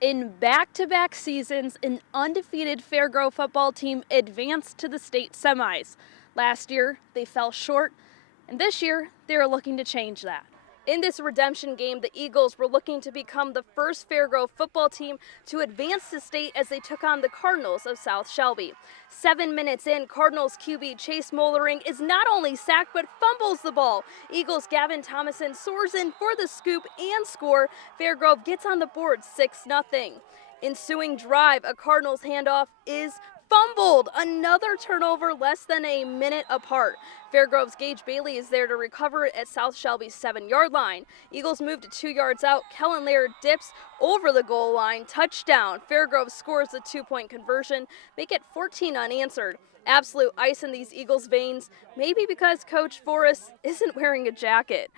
In back-to-back seasons, an undefeated Fairgrove football team advanced to the state semis. Last year, they fell short, and this year, they are looking to change that. In this redemption game, the Eagles were looking to become the first Fairgrove football team to advance to state as they took on the Cardinals of South Shelby. 7 minutes in, Cardinals QB Chase Mollering is not only sacked but fumbles the ball. Eagles Gavin Thomason soars in for the scoop and score. Fairgrove gets on the board 6-0. Ensuing drive, a Cardinals handoff is fumbled. Another turnover less than a minute apart. Fairgrove's Gage Bailey is there to recover it at South Shelby's 7-yard line. Eagles move to 2 yards out. Kellen Laird dips over the goal line. Touchdown. Fairgrove scores the 2-point conversion. Make it 14 unanswered. Absolute ice in these Eagles' veins, maybe because Coach Forrest isn't wearing a jacket.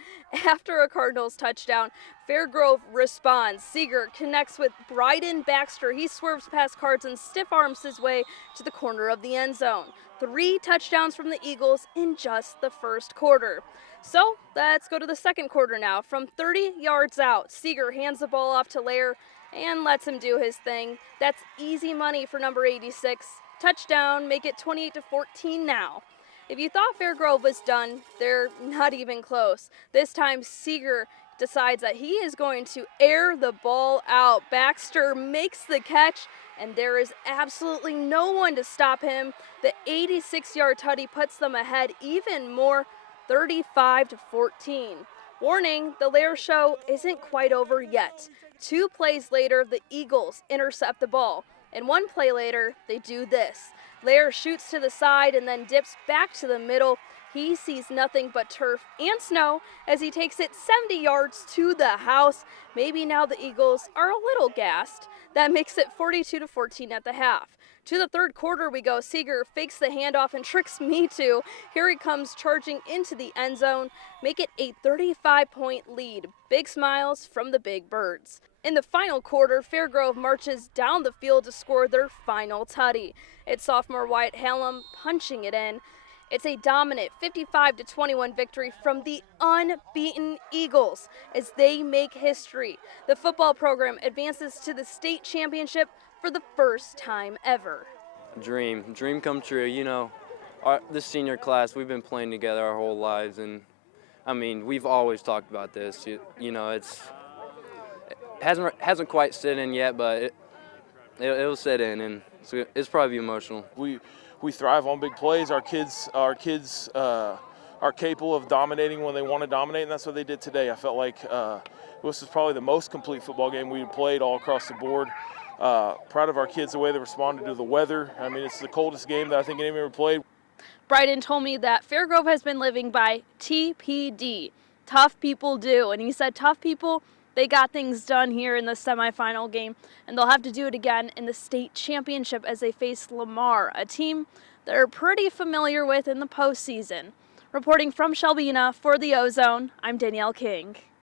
After a Cardinals touchdown, Fairgrove responds. Seeger connects with Bryden Baxter. He swerves past Cards and stiff arms his way to the corner of the end zone. 3 touchdowns from the Eagles in just the first quarter. So let's go to the second quarter now. From 30 yards out, Seeger hands the ball off to Lair and lets him do his thing. That's easy money for number 86. Touchdown, make it 28-14 now. If you thought Fairgrove was done, they're not even close. This time, Seeger decides that he is going to air the ball out. Baxter makes the catch, and there is absolutely no one to stop him. The 86-yard tutty puts them ahead even more, 35-14. Warning, the Lair show isn't quite over yet. 2 plays later, the Eagles intercept the ball. And 1 play later, they do this. Lair shoots to the side and then dips back to the middle. He sees nothing but turf and snow as he takes it 70 yards to the house. Maybe now the Eagles are a little gassed. That makes it 42-14 at the half. To the third quarter we go. Seeger fakes the handoff and tricks me too. Here he comes charging into the end zone. Make it a 35-point lead. Big smiles from the Big Birds. In the final quarter, Fairgrove marches down the field to score their final tutty. It's sophomore Wyatt Hallam punching it in. It's a dominant 55-21 victory from the unbeaten Eagles as they make history. The football program advances to the state championship for the first time ever. Dream come true. You know, this senior class, we've been playing together our whole lives, and I mean, we've always talked about this. You know, it hasn't quite set in yet, but it'll set in, and so it's probably emotional. We thrive on big plays. Our kids are capable of dominating when they want to dominate, and that's what they did today. I felt like this was probably the most complete football game we played all across the board. Proud of our kids, the way they responded to the weather. I mean, it's the coldest game that I think anyone ever played. Bryden told me that Fairgrove has been living by TPD. Tough people do. And he said tough people, they got things done here in the semifinal game, and they'll have to do it again in the state championship as they face Lamar, a team they're pretty familiar with in the postseason. Reporting from Shelbyna for the Ozone, I'm Danielle King.